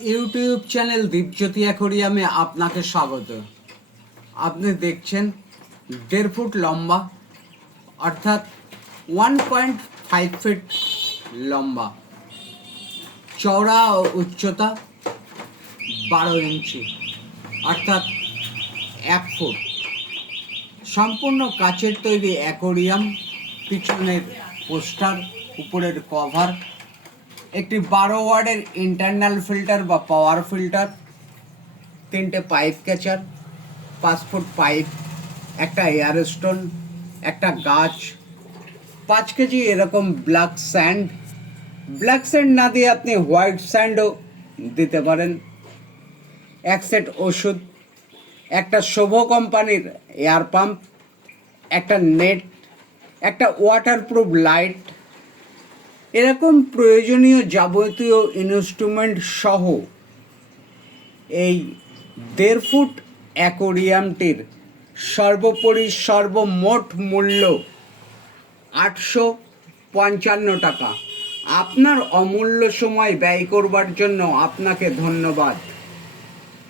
YouTube channel Dipjyoti অ্যাকোরিয়ামে আপনাকে স্বাগত। আপনি দেখছেন 1.5 ফুট লম্বা অর্থাৎ 1.5 ফিট লম্বা, চওড়া ও উচ্চতা 12 ইঞ্চি অর্থাৎ 1 ফুট, সম্পূর্ণ কাচের তৈরি অ্যাকোরিয়াম। পিছনের পোস্টার, উপরের কভার, একটি 12 ওয়ার্ডের ইন্টারনাল ফিল্টার বা পাওয়ার ফিল্টার, 3টে পাইপ ক্যাচার, 5 ফুট পাইপ, একটা এয়ার স্টোন, একটা গাছ, 5 কেজি এরকম ব্ল্যাক স্যান্ড না দিয়ে আপনি হোয়াইট স্যান্ডও দিতে পারেন, এক সেট ওষুধ, একটা শোভো কোম্পানির এয়ার পাম্প, একটা নেট, একটা ওয়াটারপ্রুফ লাইট, এরকম প্রয়োজনীয় যাবতীয় ইনস্ট্রুমেন্ট সহ এই 1.5 ফুট অ্যাকোরিয়ামটির সর্বোপরি সর্বমোট মূল্য 855 টাকা। আপনার অমূল্য সময় ব্যয় করবার জন্য আপনাকে ধন্যবাদ।